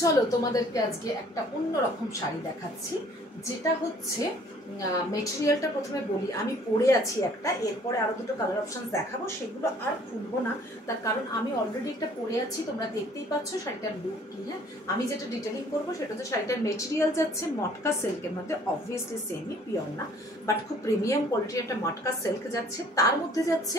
চলো তোমাদেরকে আজকে একটা অন্যরকম শাড়ি দেখাচ্ছি, যেটা হচ্ছে মেটেরিয়ালটা প্রথমে বলি। আমি পরে আছি একটা, এরপরে আরো দুটো কালার অপশন দেখাবো, সেগুলো আর খুলবো না, তার কারণ আমি অলরেডি একটা পরে আছি, তোমরা দেখতেই পাচ্ছ শাড়িটার লুক কি। হ্যাঁ, আমি যেটা ডিটেলিং করবো সেটা হচ্ছে শাড়িটার মেটেরিয়াল যাচ্ছে মটকা সিল্কের মধ্যে, অবভিয়াসলি সেমি পিওর না, বাট খুব প্রিমিয়াম কোয়ালিটির একটা মটকা সিল্ক যাচ্ছে, তার মধ্যে যাচ্ছে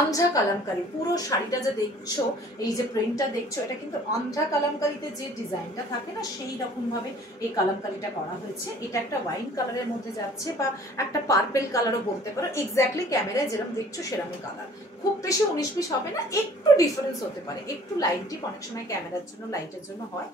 আন্ধ্রা কালামকারি। পুরো শাড়িটা যে দেখছো, এই যে প্রিন্টটা দেখছো, এটা কিন্তু আন্ধ্রা কালামকারিতে যে ডিজাইনটা থাকে না, সেই রকম ভাবে এই কালামকারিটা করা হয়েছে। এটা একটা ওয়াইন কালারের মধ্যে যাচ্ছে, বা একটা পার্পেল কালারও বলতে পারো, এক্স্যাক্টলি ক্যামেরায় যেরকম দেখছো সেরকমই কালার। খুব বেশি 19-20 হবে না, একটু ডিফারেন্স হতে পারে, একটু লাইট ডিপ, অনেক সময় ক্যামেরার জন্য লাইটের জন্য হয়,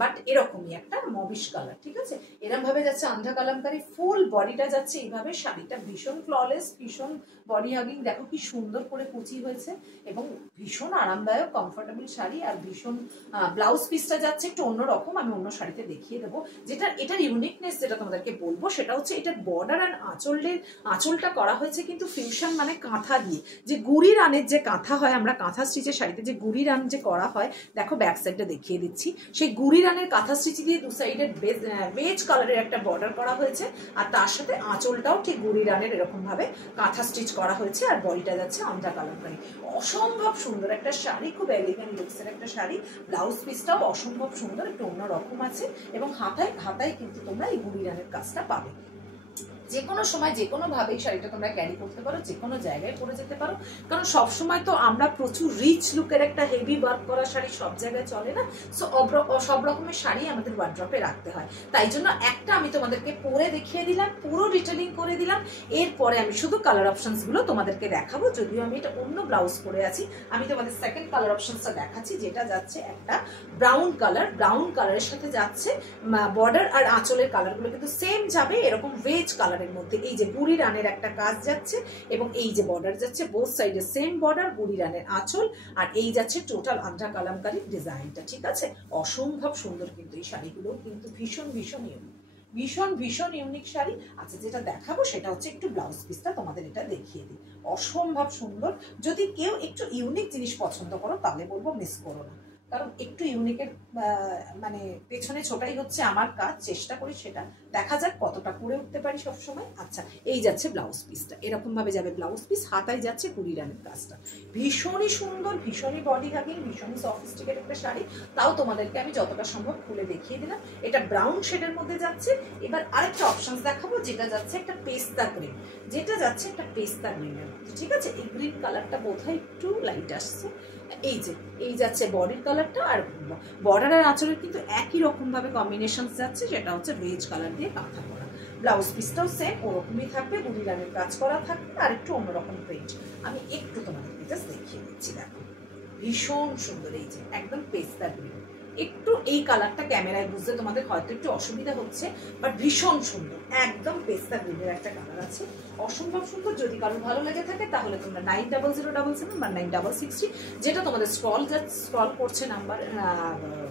বাট এরকমই একটা মবিশ কালার। ঠিক আছে, এরকম ভাবে যাচ্ছে আন্ধ্রা কালামকারি। ফুল বডিটা যাচ্ছে এইভাবে, শাড়িটা ভীষণ ফ্ললেস, ভীষণ বডি হাগিং, দেখো কি সুন্দর করে কুচি হয়েছে, এবং ভীষণ আরামদায়ক কমফোর্টেবল শাড়ি। আর ভীষণ ব্লাউজ পিসটা যাচ্ছে একটু অন্যরকম, আমি অন্য শাড়িতে দেখিয়ে দেবো। যেটা এটার ইউনিকনেস যেটা তোমাদেরকে বলবো সেটা হচ্ছে এটার বর্ডার আর আঁচলটা করা হয়েছে কিন্তু ফিউশন, মানে কাঁথা দিয়ে, যে গুড়ি রানের যে কাঁথা হয়, আমরা কাঁথা স্টিচের শাড়িতে যে গুড়ি রান যে করা হয়, দেখো ব্যাক সাইডটা দেখিয়ে দিচ্ছি, সেই গুড়ি রানের কাঁথা স্টিচ দিয়ে দু সাইডে বেজ কালারের একটা বর্ডার করা হয়েছে, আর তার সাথে আঁচলটাও ঠিক গুড়ি রানের এরকম ভাবে কাঁথা স্টিচ করা হয়েছে, আর বডিটা যাচ্ছে আন্ধ্রা কালামকারি। অসম্ভব সুন্দর একটা শাড়ি, খুব এলিগেন্ট লুকসের একটা শাড়ি। ব্লাউজ পিসটাও অসম্ভব সুন্দর, একটু অন্যরকম আছে, এবং হাতায় কিন্তু তোমরা এই গুড়ি রানের কাজটা পাবে। যে কোনো সময় যে কোনো ভাবেই শাড়িটা তোমরা ক্যারি করতে পারো, যে কোনো জায়গায় পরে যেতে পারো, কারণ সবসময় তো আমরা প্রচুর রিচ লুকের একটা হেভি ওয়ার্ক করা শাড়ি সব জায়গায় চলে না, সো সব রকমের শাড়ি আমাদের ওয়ার্ড্রপে রাখতে হয়। তাই জন্য একটা আমি তোমাদেরকে পরে দেখিয়ে দিলাম, পুরো ডিটেলিং করে দিলাম। এরপরে আমি শুধু কালার অপশনসগুলো তোমাদেরকে দেখাবো, যদিও আমি এটা অন্য ব্লাউজ পরে আছি। আমি তোমাদের সেকেন্ড কালার অপশনসটা দেখাচ্ছি, যেটা যাচ্ছে একটা ব্রাউন কালার। ব্রাউন কালারের সাথে যাচ্ছে বর্ডার আর আঁচলের কালারগুলো কিন্তু সেম যাবে, এরকম ভেজ কালারের মধ্যে। এই যে গুড়ি রানের একটা কাজ যাচ্ছে, এবং এই যে বর্ডার যাচ্ছে বোথ সাইডে সেম বর্ডার, গুড়ি রানের আঁচল, আর এই যাচ্ছে টোটাল আন্ধ্রা কালামকারীর ডিজাইনটা। ঠিক আছে, অসম্ভব সুন্দর কিন্তু এই শাড়িগুলো, কিন্তু ভীষণ ভীষণ ইউনিক, ভীষণ ইউনিক শাড়ি। আচ্ছা, যেটা দেখাবো সেটা হচ্ছে একটু ব্লাউজ পিসটা তোমাদের এটা দেখিয়ে দিই। অসম্ভব সুন্দর, যদি কেউ একটু ইউনিক জিনিস পছন্দ করো তাহলে বলবো মিস করো না, কারণ একটু ইউনিকের মানে পেছনে ছোটাই হচ্ছে আমার কাজ, চেষ্টা করি সেটা, দেখা যাক কতটা করে উঠতে পারি সবসময়। আচ্ছা, এই যাচ্ছে ব্লাউজ পিসটা, এরকম ভাবে যাবে ব্লাউজ পিস, হাতায় যাচ্ছে কুড়ি রানের কাজটা। ভীষণই সুন্দর, ভীষণই বডি হাগিং, ভীষণই সফিস্টিকেট একটা শাড়ি। তাও তোমাদেরকে আমি যতটা সম্ভব খুলে দেখিয়ে দিলাম। এটা ব্রাউন শেডের মধ্যে যাচ্ছে। এবার আরেকটা অপশন দেখাবো, যেটা যাচ্ছে একটা পেস্তা গ্রিন, যেটা যাচ্ছে একটা পেস্তা গ্রিনের মধ্যে। ঠিক আছে, এই গ্রিন কালারটা বোধহয় একটু লাইট আসছে। এই যাচ্ছে বডির কালারটা, আর বর্ডার আর আঁচলের কিন্তু একই রকম ভাবে কম্বিনেশন যাচ্ছে, সেটা হচ্ছে বেজ কালার দিয়ে কাঁথা করা। ব্লাউজ পিসটাও সেম ওরকমই থাকবে, গুড়ি রানের কাজ করা থাকবে, আর একটু অন্যরকম প্রিন্ট। আমি একটু তোমাদেরকে জাস্ট দেখিয়ে দিচ্ছি, দেখো ভীষণ সুন্দর, এই যে একদম পেস্তা গ্রিন। একটু এই কালারটা ক্যামেরায় বুঝতে তোমাদের হয়তো একটু অসুবিধা হচ্ছে, বাট ভীষণ সুন্দর, একদম পেস্তা গ্রিনের একটা কালার আছে, অসম্ভব সুন্দর। যদি কারো ভালো লেগে থাকে তাহলে তোমরা 900777 বা 9660, যেটা তোমাদের স্ক্রল করছে নাম্বার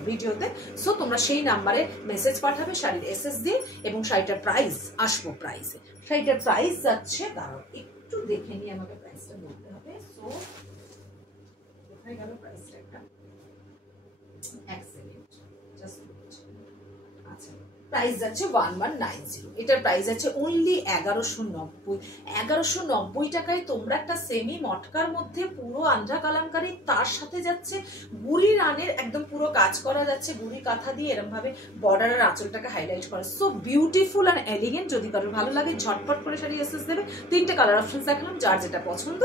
ভিডিওতে, সো তোমরা সেই নাম্বারে মেসেজ পাঠাবে শাড়ির এসএস দিয়ে, এবং শাড়িটার প্রাইস আসবো প্রাইসে। শাড়িটার প্রাইস যাচ্ছে, দাঁড়াও একটু দেখে নিয়ে আমাকে প্রাইসটা বলতে হবে। সো কোথায় গেল প্রাইসটা, একটা আচ্ছা, প্রাইস যাচ্ছে 1190। এটার প্রাইস আছে অনলি 1190। 1190 টাকায় তোমরা একটা সেমি মটকার মধ্যে পুরো আন্ধ্রা কালামকারী, তার সাথে যাচ্ছে গুড়ি রানের একদম পুরো কাজ করা যাচ্ছে, গুড়ি কাঁথা দিয়ে এরকম ভাবে বর্ডারের আঁচলটাকে হাইলাইট করা। So beautiful and elegant. যদি কারোর ভালো লাগে ঝটপট করে শাড়ি এসএস দেবে। 3টে কালার অপশন দেখালাম, যার যেটা পছন্দ।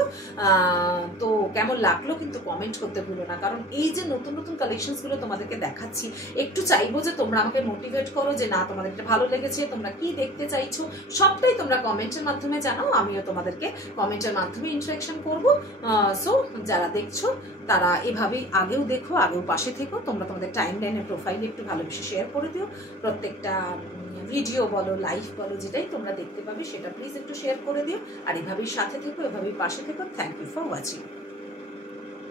তো কেমন লাগলো কিন্তু কমেন্ট করতে ভুলো না, কারণ এই যে নতুন নতুন কালেকশনস গুলো তোমাদেরকে দেখাচ্ছি, একটু চাইবো যে তোমরা আমাকে মোটিভেট করো, যে না তোমাদের এটা ভালো লেগেছে, তোমরা কি দেখতে চাইছো, সবটাই তোমরা কমেন্টের মাধ্যমে জানাও, আমিও তোমাদেরকে কমেন্টের মাধ্যমে ইন্টারাকশন করবো। সো যারা দেখছো তারা এভাবেই আগেও দেখো, আগেও পাশে থেকো। তোমরা তোমাদের টাইম লাইনের প্রোফাইলে একটু ভালোবেসে শেয়ার করে দিও। প্রত্যেকটা ভিডিও বলো, লাইভ বলো, যেটাই তোমরা দেখতে পাবে সেটা প্লিজ একটু শেয়ার করে দিও। আর এভাবেই সাথে থেকো, এভাবেই পাশে থেকো। Thank you for watching.